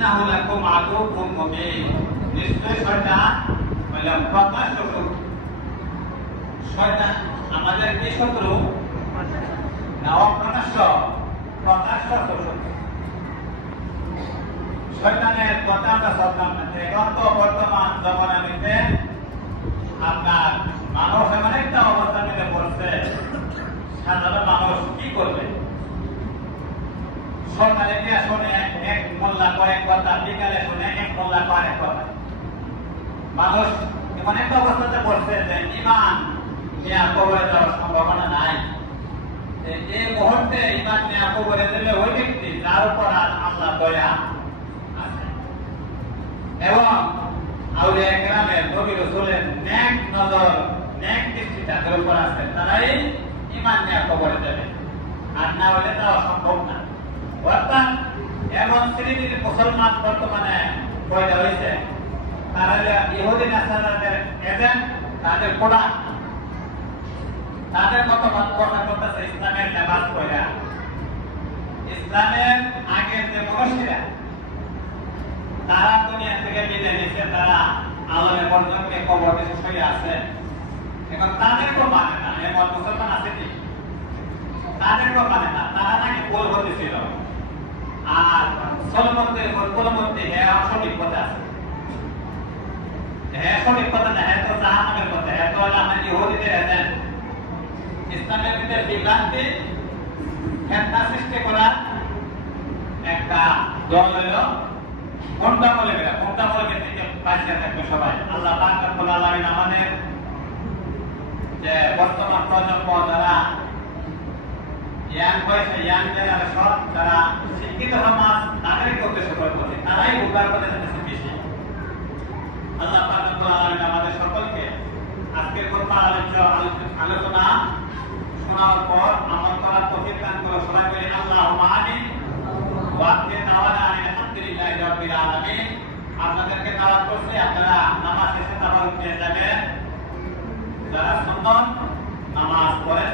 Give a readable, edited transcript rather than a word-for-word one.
ইন্নাহু লাকুম আদুউম মুবিন, নিশ্চয় শয়তান হলো প্রকাশ্য শত্রু। শয়তান আমাদের কি শত্রু? না অপ্রকাশ্য, প্রকাশ্য শত্রু। শয়তানের কথা আমরা সরকার এখন তো বর্তমান জমানাতে আপনার মানুষ এমন একটা অবস্থার মধ্যে পড়ছে, সাধারণ মানুষ কি করবে? সরকারে গিয়ে শুনে এক মোল্লা কয়েক কথা, বিকালে শুনে এক মোল্লা কয়েক কথা। মানুষ এমন একটা অবস্থাতে পড়ছে যে ইমান নিয়ে কবরে যাওয়ার সম্ভাবনা নাই। এই মুহূর্তে ইমান নিয়ে কবরে দেবে ওই ব্যক্তি যার উপর আল্লাহ দয়া আছে এবং আউলিয়া কেরামের নবী রাসূলের নেক নজর, নেক দৃষ্টি তাদের উপর আছে, তারাই ইমান নিয়ে কবরে দেবে, আর না হলে তা অসম্ভব না। অর্থাৎ এমন শ্রেণীর মুসলমান বর্তমানে পয়দা হয়েছে, তারা ইহুদি নাসারাদের এজেন্ট, তাদের প্রোডাক্ট, তাদের মতবাদ কথা করতেছে ইসলামের লেবাস পয়রা। ইসলামের আগের যে মনীষীরা তারা দুনিয়া থেকে বিদায় নিচ্ছে, তারা আলমে পর্যন্ত কবর দেশে শুয়ে আছে। এখন তাদেরকেও মানে না, এমন মুসলমান আছে কি? তাদেরকেও মানে না, তারা নাকি ভুল হতেছিল। আর সলমনদের কলমতে হ্যাঁ সঠিক কথা আছে, হ্যাঁ সঠিক কথা না, হ্যাঁ তো জাহান্নামের কথা, হ্যাঁ তো আমার ইহুদিদের এজেন্ট। ইসলামের ভিতরে বিভ্রান্তি ফেতনা সৃষ্টি করা একটা দল হইল কোনটা বলে বেড়া, কোনটা বলে থেকে বাঁচিয়ে থাকবে সবাই। আল্লাহ পাক রব্বুল আলামিন আমাদের যে বর্তমান প্রজন্ম যারা ইয়াং বয়সে, ইয়াং জেনারেশন যারা শিক্ষিত সমাজ, তাদেরকে উদ্দেশ্য করে বলছে, তারাই উদ্ধার করে যাচ্ছে বেশি। আল্লাহ পাক রব্বুল আলামিন আমাদের সকলকে আজকের আলোচনা শোনার পর আমল করার তৌফিক দান করো। সবাই বলি আল্লাহুম্মা আমিন। ওয়াক্তে দাওয়ানা আলহামদুলিল্লাহি রাব্বিল আলামিন। আপনাদেরকে দাওয়াত করছি, আপনারা নামাজ শেষে তাবারুক নিয়ে যাবেন। যারা সুন্নত নামাজ পড়ে